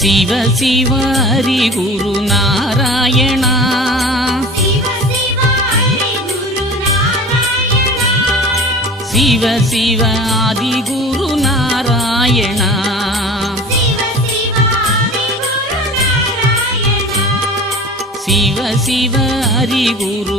சிவ சிவ ஹரி குரு நாராயணா. சிவ சிவ ஹரி குரு நாராயணா. சிவ சிவ ஆதி குரு நாராயணா. சிவ சிவ ஹரி குரு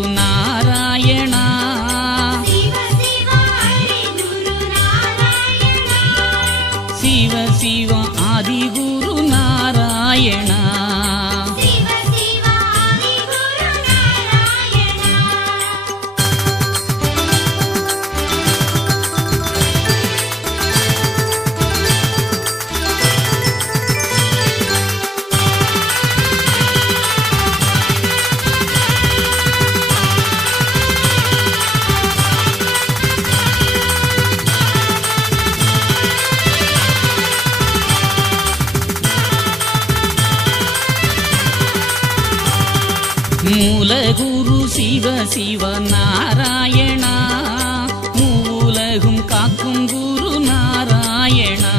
சிவ சிவ நாராயணா. மூலகும் காக்கும் குரு நாராயணா.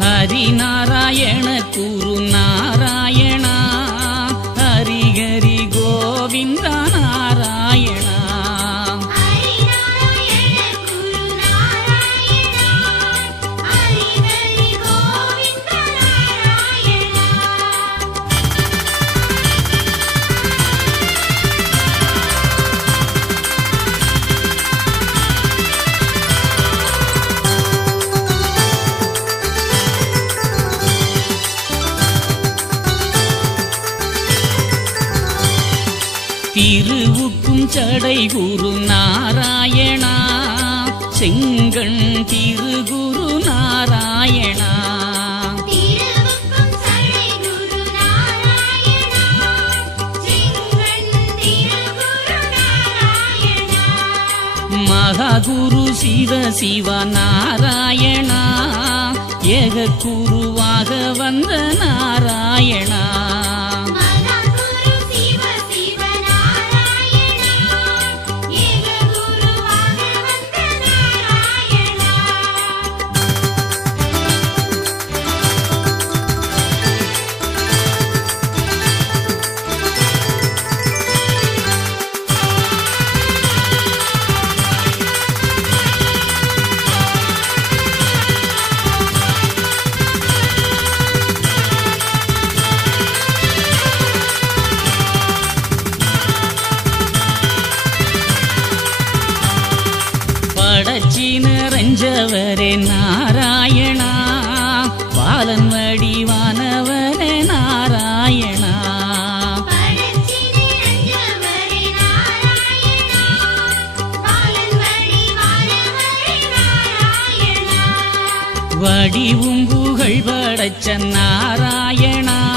ஹரி நாராயண. குரு நாராயணா. திருவுக்கும் சடை குரு நாராயணா. செங்கண் திரு குரு நாராயணா. மகாகுரு சிவ சிவ நாராயணா. ஏக குருவாக வந்த நாராயணா. நிறைஞ்சவரே நாராயணா. பாலன் வடிவானவரே நாராயணா. வடிவும் புகழ் படைச்ச நாராயணா.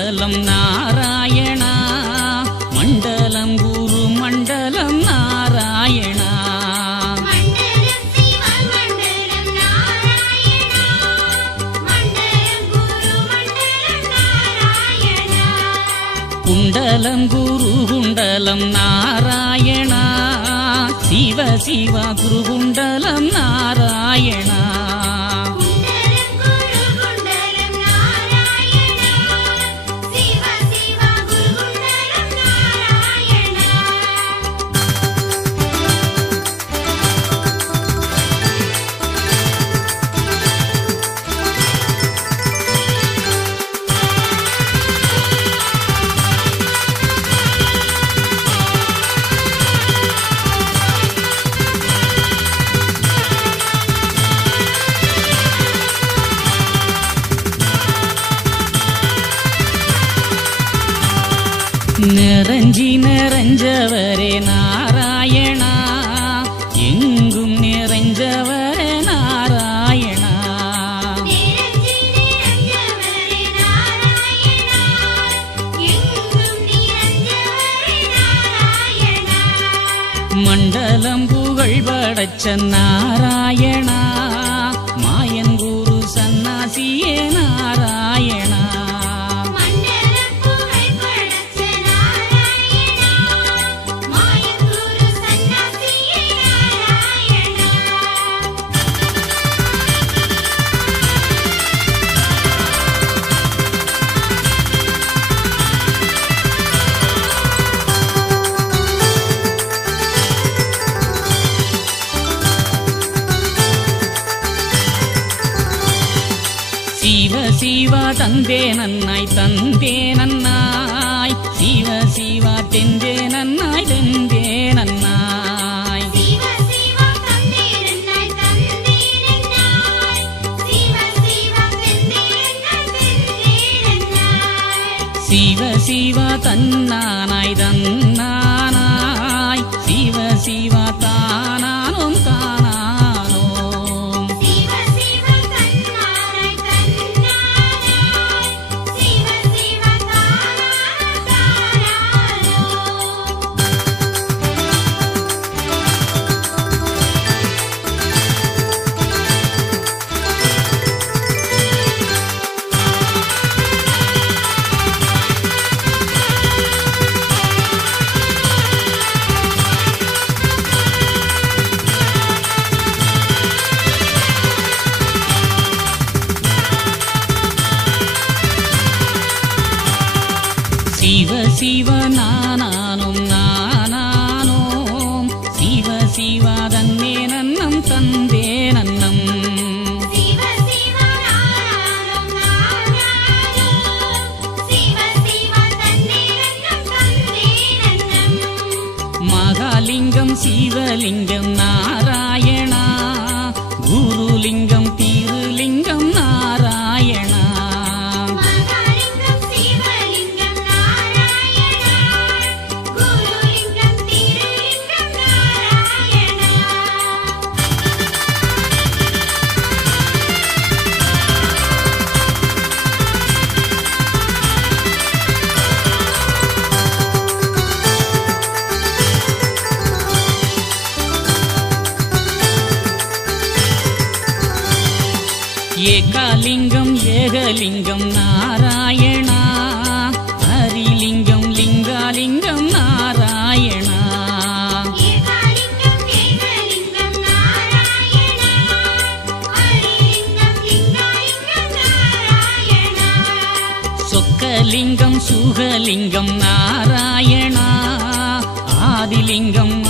மண்டலம் நாராயணா. மண்டலம் குரு மண்டலம் நாராயணா. குண்டலம் குரு குண்டலம் நாராயணா. சிவ சிவ குரு குண்டலம் நாராயணா. நிறைஞ்சி நிறைஞ்சவரே நாராயணா எங்கும் நிறைஞ்சவரே நாராயணா மண்டலம் புகழ் படைச்ச நாராயணா தந்தே நன்னாய் தந்தே நன்னாய் சிவ சிவா தெந்தே நன்னாய் தெந்தே நன்னாய் சிவ சிவா தன்னானாய் தன் ஏகாலிங்கம் ஏகலிங்கம் நாராயணா. ஹரிலிங்கம் லிங்காலிங்கம் நாராயணா. சொக்கலிங்கம் சுகலிங்கம் நாராயணா. ஆதிலிங்கம்